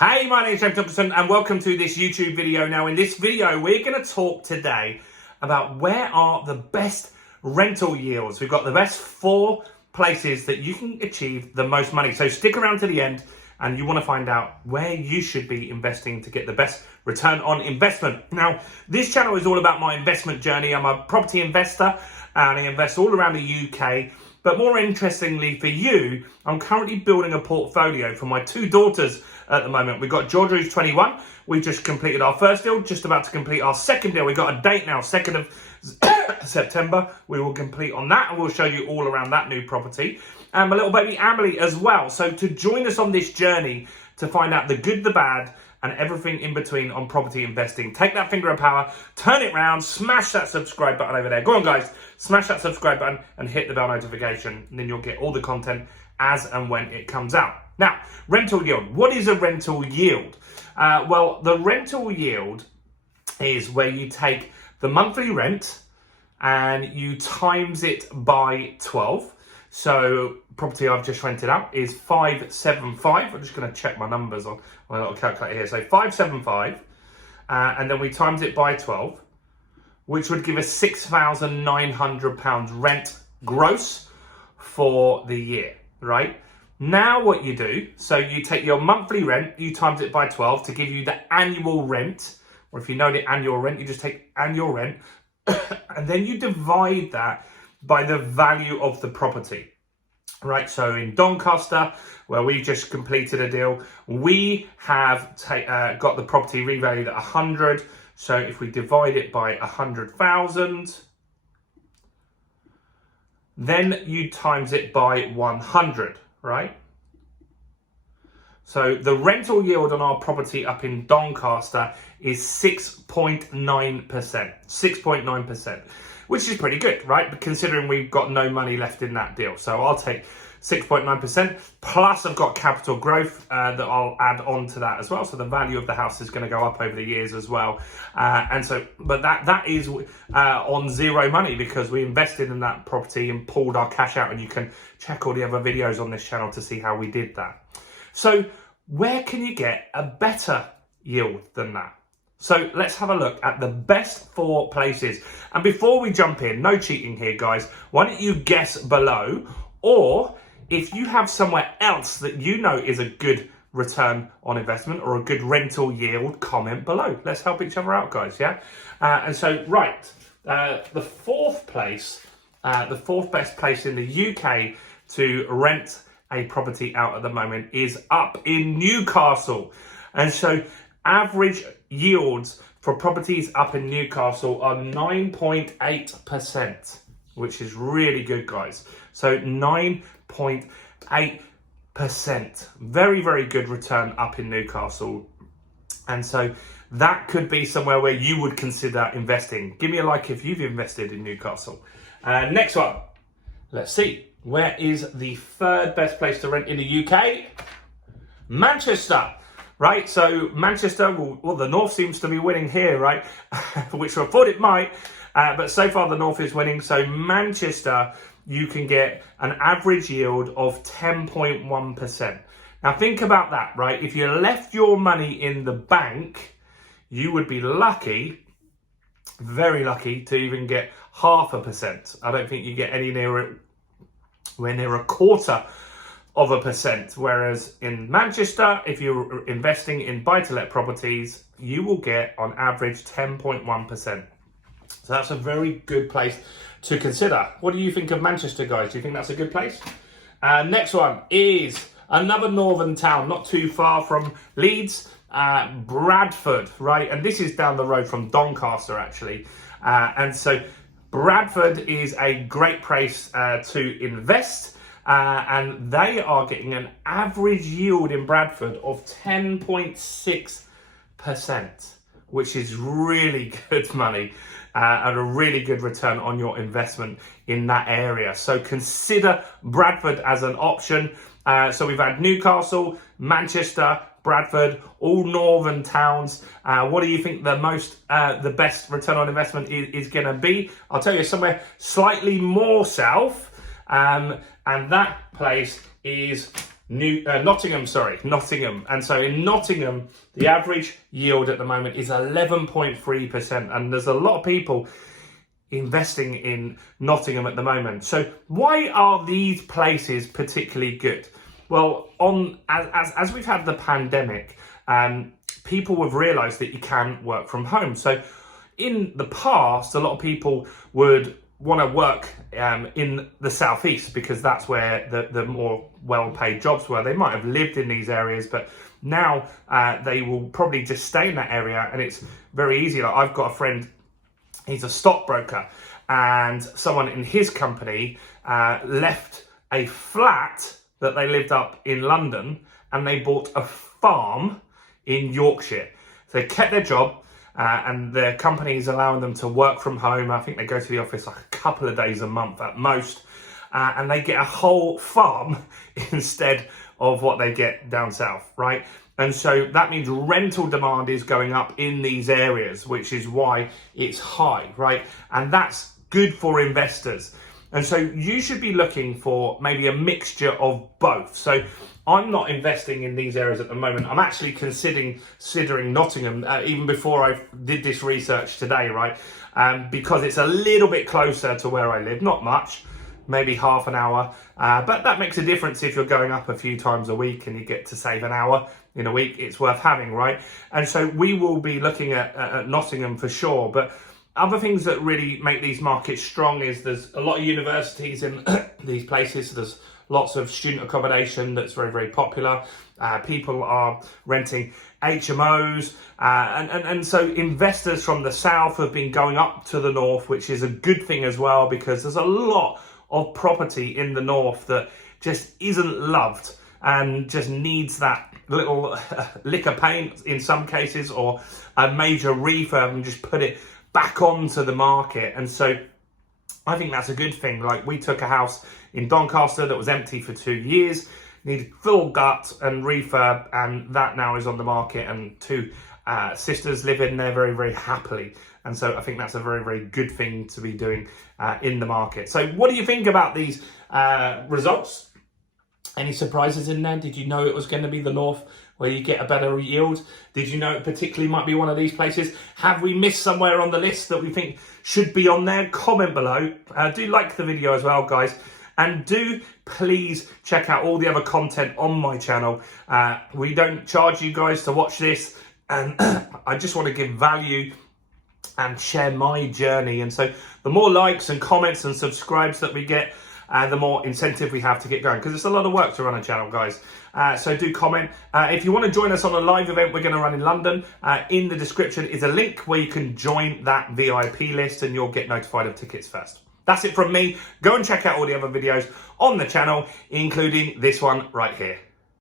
Hey, my name is James Thompson and welcome to this YouTube video. Now in this video, we're going to talk today about where are the best rental yields. We've got the best 4 places that you can achieve the most money. So stick around to the end and you want to find out where you should be investing to get the best return on investment. Now, this channel is all about my investment journey. I'm a property investor and I invest all around the UK. But more interestingly for you, I'm currently building a portfolio for my 2 daughters at the moment. We've got Georgia, who's 21. We just completed our first deal, just about to complete our second deal. We've got a date now, 2nd of September. We will complete on that and we'll show you all around that new property. And my little baby Emily as well. So to join us on this journey to find out the good, the bad, and everything in between on property investing, take that finger of power, turn it round, smash that subscribe button over there. Go on, guys, smash that subscribe button and hit the bell notification, and then you'll get all the content as and when it comes out. Now, rental yield. What is a rental yield? Well, the rental yield is where you take the monthly rent and you times it by 12. So property I've just rented out is 575. I'm just going to check my numbers on a little calculator here. So 575, and then we times it by 12, which would give us £6,900 rent gross for the year, right? Now what you do, so you take your monthly rent, you times it by 12 to give you the annual rent, or if you know the annual rent, you just take annual rent, and then you divide that by the value of the property, right? So in Doncaster, where we've just completed a deal, we have got the property revalued at 100. So if we divide it by 100,000, then you times it by 100, right? So the rental yield on our property up in Doncaster is 6.9%, 6.9%. Which is pretty good, right? But considering we've got no money left in that deal. So I'll take 6.9%. Plus I've got capital growth that I'll add on to that as well. So the value of the house is going to go up over the years as well. But that is on zero money because we invested in that property and pulled our cash out. And you can check all the other videos on this channel to see how we did that. So where can you get a better yield than that? So let's have a look at the best 4 places. And before we jump in, no cheating here, guys. Why don't you guess below? Or if you have somewhere else that you know is a good return on investment or a good rental yield, comment below. Let's help each other out, guys, yeah? And so, right, the 4th place, the 4th best place in the UK to rent a property out at the moment is up in Newcastle. And so average yields for properties up in Newcastle are 9.8%, which is really good, guys. So 9.8%. Very, very good return up in Newcastle. And so that could be somewhere where you would consider investing. Give me a like if you've invested in Newcastle. Next one. Let's see. Where is the 3rd best place to rent in the UK? Manchester. Right, so Manchester, well, the North seems to be winning here, right? Which I thought it might, but so far the North is winning. So Manchester, you can get an average yield of 10.1%. Now think about that, right? If you left your money in the bank, you would be lucky, very lucky, to even get 0.5%. I don't think you get any near a quarter of a percent, whereas in Manchester, if you're investing in buy-to-let properties, you will get on average 10.1%. So that's a very good place to consider. What do you think of Manchester, guys? Do you think that's a good place? Next one is another northern town, not too far from Leeds, Bradford, right? And this is down the road from Doncaster, actually. And so Bradford is a great place to invest. And they are getting an average yield in Bradford of 10.6%, which is really good money and a really good return on your investment in that area. So consider Bradford as an option. So we've had Newcastle, Manchester, Bradford, all northern towns. What do you think the best return on investment is going to be? I'll tell you, somewhere slightly more south. And that place is Nottingham. And so in Nottingham, the average yield at the moment is 11.3%. And there's a lot of people investing in Nottingham at the moment. So why are these places particularly good? Well, as we've had the pandemic, people have realised that you can work from home. So in the past, a lot of people would want to work in the southeast because that's where the more well-paid jobs were. They might have lived in these areas, but now they will probably just stay in that area, and it's very easy. Like, I've got a friend, he's a stockbroker, and someone in his company left a flat that they lived up in London, and they bought a farm in Yorkshire. So they kept their job, and their company is allowing them to work from home. I think they go to the office like a couple of days a month at most, and they get a whole farm instead of what they get down south, right? And so that means rental demand is going up in these areas, which is why it's high, right? And that's good for investors. And so you should be looking for maybe a mixture of both. So I'm not investing in these areas at the moment. I'm actually considering Nottingham even before I did this research today, right? Because it's a little bit closer to where I live, not much, maybe half an hour. But that makes a difference if you're going up a few times a week and you get to save an hour in a week. It's worth having, right? And so we will be looking at Nottingham for sure. But other things that really make these markets strong is there's a lot of universities in these places. There's lots of student accommodation that's very, very popular. People are renting HMOs. And so investors from the south have been going up to the north, which is a good thing as well, because there's a lot of property in the north that just isn't loved and just needs that little lick of paint in some cases, or a major refurb, and just put it back onto the market. And so I think that's a good thing. Like, we took a house in Doncaster that was empty for 2 years, needed full gut and refurb, and that now is on the market, and two sisters live in there very, very happily. And so I think that's a very, very good thing to be doing in the market. So what do you think about these results? Any surprises in there? Did you know it was going to be the north where you get a better yield? Did you know it particularly might be one of these places? Have we missed somewhere on the list that we think should be on there? Comment below. Do like the video as well, guys. And do please check out all the other content on my channel. We don't charge you guys to watch this, and I just want to give value and share my journey. And so the more likes and comments and subscribes that we get, the more incentive we have to get going, because it's a lot of work to run a channel, guys. So do comment. If you want to join us on a live event we're going to run in London, in the description is a link where you can join that VIP list, and you'll get notified of tickets first. That's it from me. Go and check out all the other videos on the channel, including this one right here.